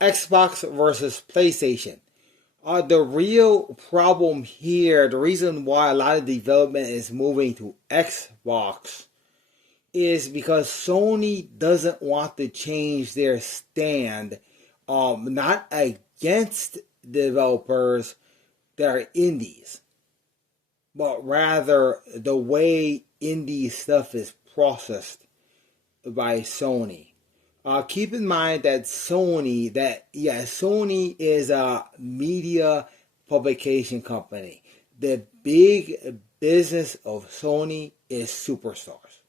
Xbox versus PlayStation. The real problem here, the reason why a lot of development is moving to Xbox, is because Sony doesn't want to change their stand, not against developers that are indies, but rather the way indie stuff is processed by Sony. Keep in mind that Sony is a media publication company. The big business of Sony is superstars.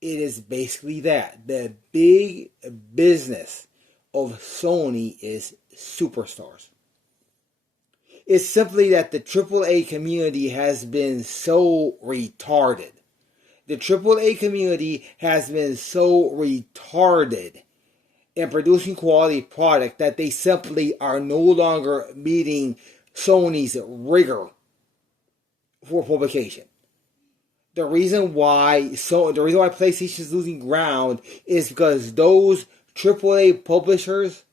It is basically that. The big business of Sony is superstars. It's simply that the AAA community has been so retarded. The AAA community has been so retarded in producing quality product that they simply are no longer meeting Sony's rigor for publication. The reason why PlayStation is losing ground is because those AAA publishers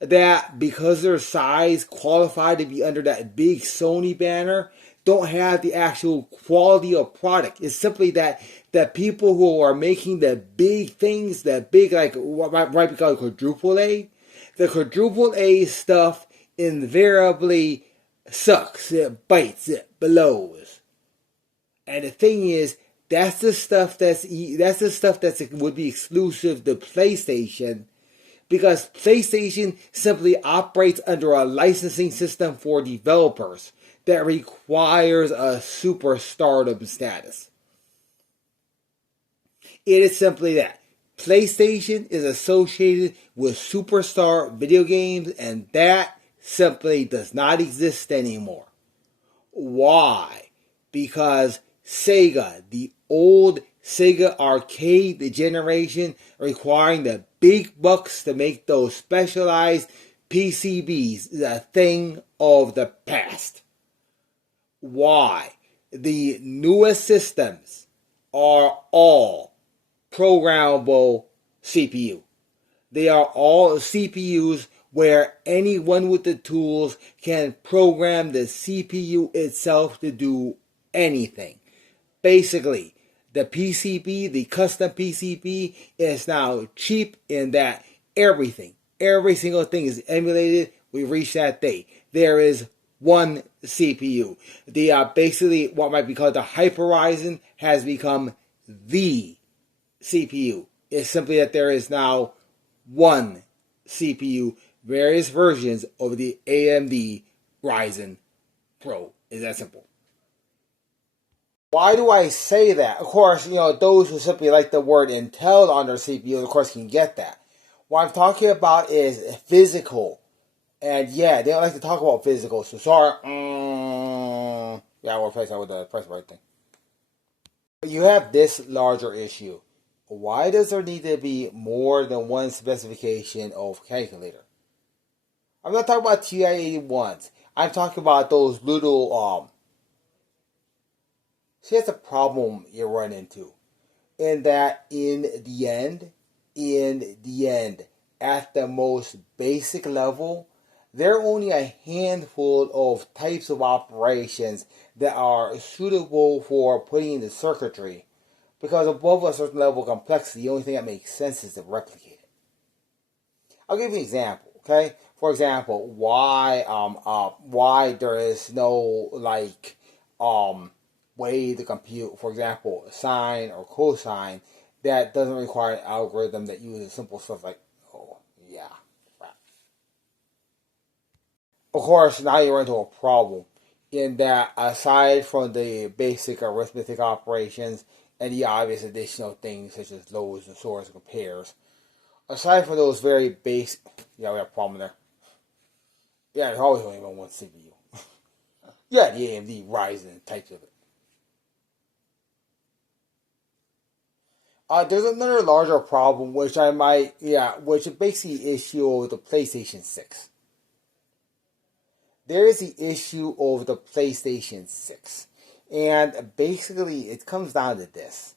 that, because their size qualify to be under that big Sony banner, don't have the actual quality of product. It's simply that the people who are making the big things, the big, like what might be called quadruple A, the quadruple A stuff invariably sucks. It bites. It blows. And the thing is, that's the stuff that would be exclusive to PlayStation, because PlayStation simply operates under a licensing system for developers that requires a superstardom status. It is simply that. PlayStation is associated with superstar video games, and that simply does not exist anymore. Why? Because Sega, the old Sega arcade generation, requiring the big bucks to make those specialized PCBs, is a thing of the past. Why? The newest systems are all programmable CPU. They are all CPUs where anyone with the tools can program the CPU itself to do anything. Basically, the PCB, the custom PCB, is now cheap in that every single thing is emulated. We reached that day. There is one CPU. The basically what might be called the Hyper-Ryzen has become the CPU. It's simply that there is now one CPU, various versions of the AMD Ryzen Pro. Is that simple? Why do I say that? Of course, those who simply like the word Intel on their CPU, of course, can get that. What I'm talking about is physical. And yeah, they don't like to talk about physical, so sorry. Yeah, we'll replace that with the press right thing. But you have this larger issue. Why does there need to be more than one specification of calculator? I'm not talking about TI-81s. I'm talking about those little, see, that's a problem you run into. In that, in the end, at the most basic level, there are only a handful of types of operations that are suitable for putting in the circuitry. Because above a certain level of complexity, the only thing that makes sense is to replicate it. I'll give you an example, okay? For example, why there is no way to compute, for example, sine or cosine that doesn't require an algorithm that uses simple stuff like, Of course, now you run into a problem in that aside from the basic arithmetic operations and the obvious additional things such as loads and sorts and compares, aside from those very basic, we have a problem there. Yeah, there's always only one CPU. Yeah, the AMD Ryzen types of it. There's another larger problem which is basically the issue of the PlayStation 6. There is the issue of the PlayStation 6. And basically, it comes down to this.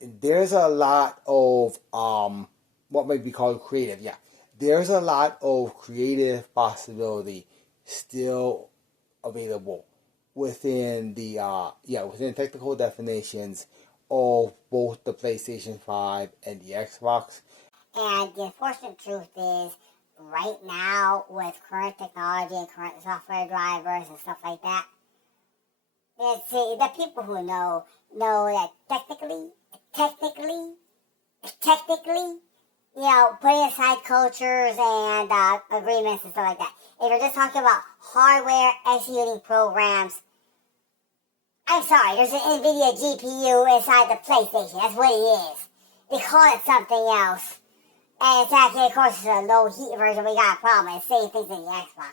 there's a lot of what might be called creative. Yeah, there's a lot of creative possibility still available within the within technical definitions of both the PlayStation 5 and the Xbox. And the unfortunate truth is, right now, with current technology and current software drivers and stuff like that, the people who know that technically, putting aside cultures and agreements and stuff like that, if you're just talking about hardware executing programs, I'm sorry, there's an NVIDIA GPU inside the PlayStation. That's what it is. They call it something else. And it's actually, of course, it's a low heat version. We got a problem. It's the same things in the Xbox.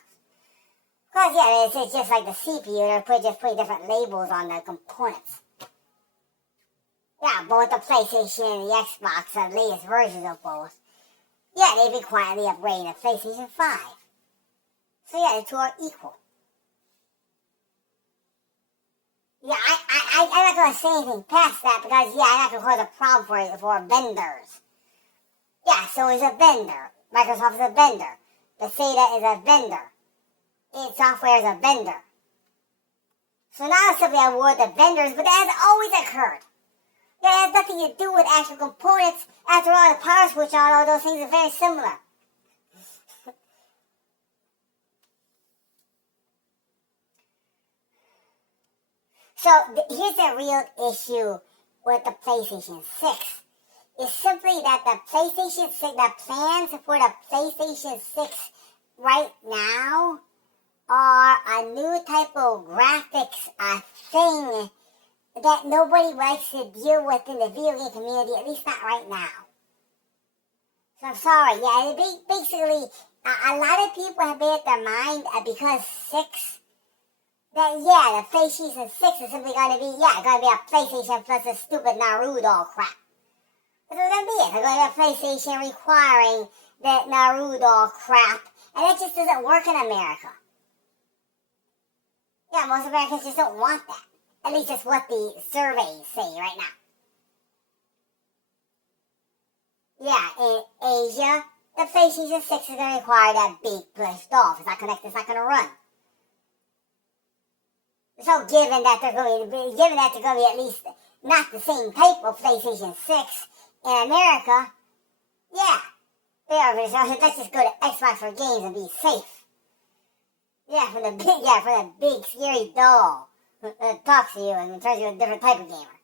Because, yeah, it's just like the CPU. They're just putting different labels on the components. Yeah, both the PlayStation and the Xbox, the latest versions of both. Yeah, they've been quietly upgrading the PlayStation 5. So, yeah, the two are equal. Yeah, I'm not going to say anything past that because, yeah, I'm not going to cause a problem for vendors. Yeah, Sony's a vendor. Microsoft is a vendor. Bethesda is a vendor. id Software is a vendor. So not simply award the vendors, but that has always occurred. That has nothing to do with actual components. After all, the power switch on all those things are very similar. So here's the real issue with the PlayStation 6. It's simply that the PlayStation 6, the plans for the PlayStation 6 right now are a new type of graphics thing that nobody likes to deal with in the video game community, at least not right now. So I'm sorry, yeah, basically, a lot of people have made up their mind because 6, that yeah, the PlayStation 6 is simply going to be a PlayStation plus a stupid Naruto crap. That's what it's going to be. It's going to be a PlayStation requiring the Naruto crap, and it just doesn't work in America. Yeah, most Americans just don't want that. At least that's what the surveys say right now. Yeah, in Asia, the PlayStation 6 is going to require that big push off. It's not connected, it's not going to run. So given that they're going to be at least not the same type of PlayStation 6 in America, yeah, let's just go to Xbox for games and be safe. Yeah, for the big scary doll that talks to you and turns you into a different type of gamer.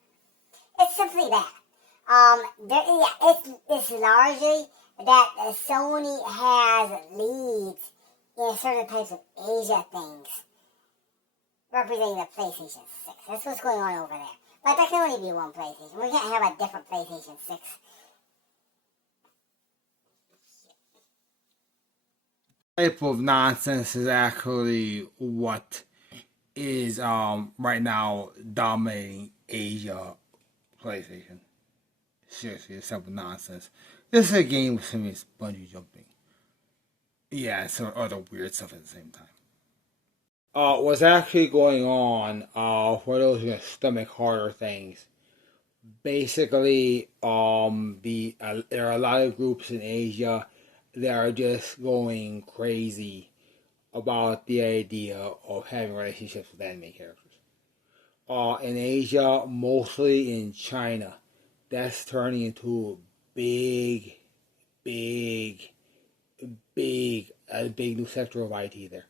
It's simply that. It's largely that Sony has leads in certain types of Asia things, representing the PlayStation 6. That's what's going on over there. But there can only be one PlayStation. We can't have a different PlayStation 6. Type of nonsense is actually what is right now dominating Asia PlayStation. Seriously, it's simple nonsense. This is a game with some bungee jumping. Yeah, some other weird stuff at the same time. What's actually going on, for those who can stomach harder things, basically, there are a lot of groups in Asia that are just going crazy about the idea of having relationships with anime characters. In Asia, mostly in China, that's turning into big, big, a big new sector of IT there.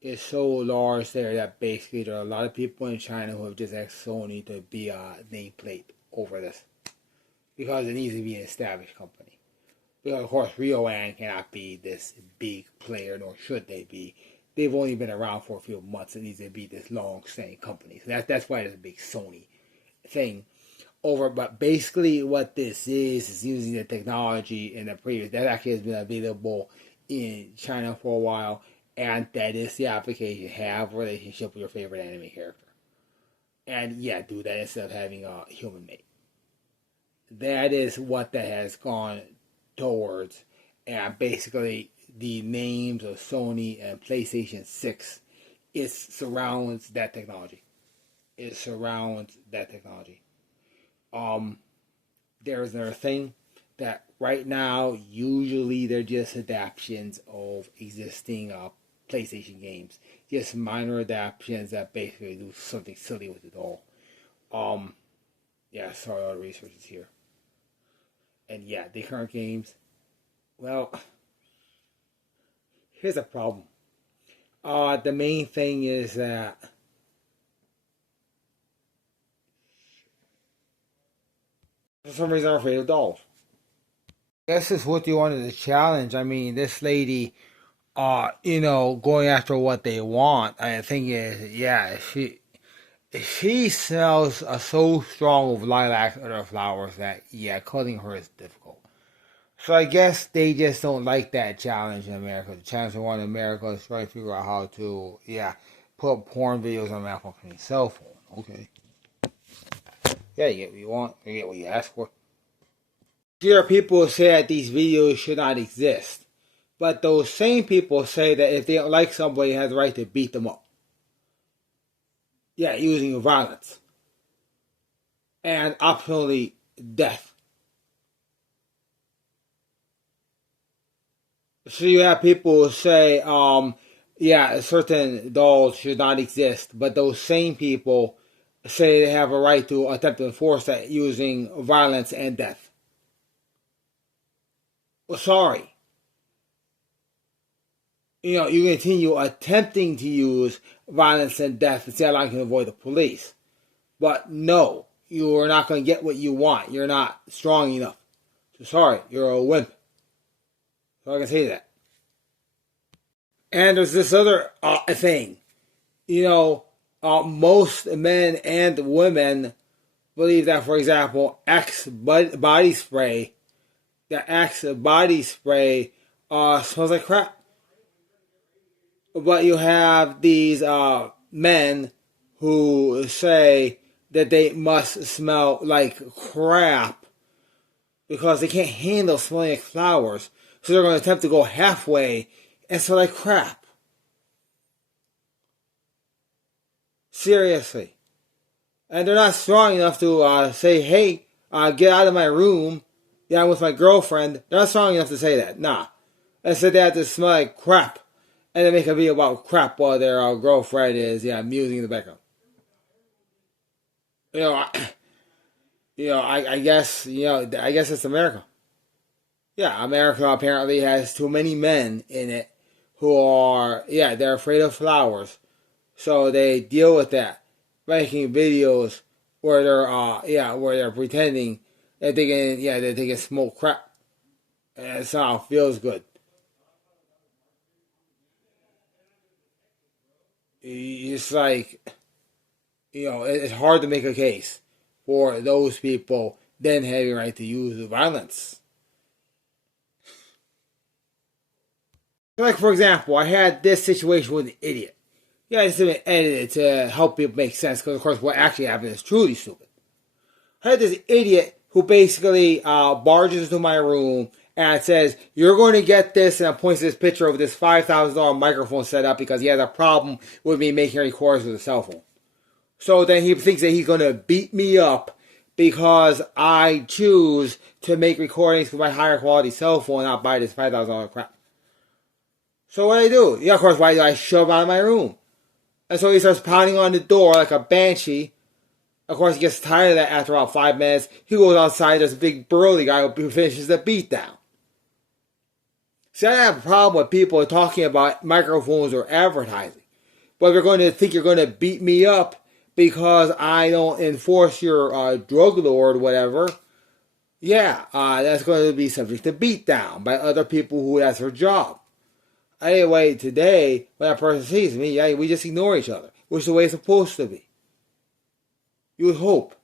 It's so large there that basically there are a lot of people in China who have just asked Sony to be a nameplate over this. Because it needs to be an established company. Because of course RioWan cannot be this big player, nor should they be. They've only been around for a few months. It needs to be this long-standing company. So that's why there's a big Sony thing over. But basically what this is using the technology in the previous, that actually has been available in China for a while. And that is the application. Have a relationship with your favorite anime character. And yeah, do that instead of having a human mate. That is what that has gone towards. And basically, the names of Sony and PlayStation 6, it surrounds that technology. there's another thing that right now, usually they're just adaptations of existing PlayStation games. Just minor adaptations that basically do something silly with it all. Yeah, sorry, all the researchers here. And yeah, the current games, well, here's a problem. The main thing is that for some reason I'm afraid of dolls. I guess it's what you wanted to challenge. I mean, this lady, going after what they want. I think is yeah, she smells so strong of lilac and other flowers that yeah, cutting her is difficult. So I guess they just don't like that challenge in America. The challenge they want in America is trying to figure out how to put porn videos on my fucking cell phone. Okay. Yeah, you get what you want, you get what you ask for. There are people who say that these videos should not exist. But those same people say that if they don't like somebody, they have the right to beat them up. Yeah, using violence. And optionally, death. So you have people who say, certain dolls should not exist. But those same people say they have a right to attempt to enforce that using violence and death. Well, sorry. You continue attempting to use violence and death and say, I can avoid the police. But no, you are not going to get what you want. You're not strong enough. So sorry, you're a wimp. So I can say that. And there's this other thing. Most men and women believe that, for example, Axe body spray, smells like crap. But you have these men who say that they must smell like crap because they can't handle smelling like flowers. So they're going to attempt to go halfway and smell like crap. Seriously. And they're not strong enough to say, hey, get out of my room. Yeah, I'm with my girlfriend. They're not strong enough to say that. Nah. Instead, they have to smell like crap. And they make a video about crap while their girlfriend is, musing in the background. I guess it's America. Yeah, America apparently has too many men in it who are, they're afraid of flowers. So they deal with that, making videos where they're pretending that that they can smoke crap. And it somehow feels good. It's like, it's hard to make a case for those people then having right to use violence. Like, for example, I had this situation with an idiot. I just didn't edit it to help people make sense, because, of course, what actually happened is truly stupid. I had this idiot who basically barges into my room and it says, you're going to get this, and it points to this picture of this $5,000 microphone set up because he has a problem with me making recordings with a cell phone. So then he thinks that he's going to beat me up because I choose to make recordings with my higher quality cell phone and not buy this $5,000 crap. So what do? Of course, why do I shove him out of my room? And so he starts pounding on the door like a banshee. Of course, he gets tired of that after about 5 minutes. He goes outside, there's a big burly guy who finishes the beatdown. See, I have a problem with people talking about microphones or advertising. But if you're going to think you're going to beat me up because I don't enforce your drug lord or whatever, that's going to be subject to beatdown by other people who that's their job. Anyway, today, when that person sees me, we just ignore each other, which is the way it's supposed to be. You would hope.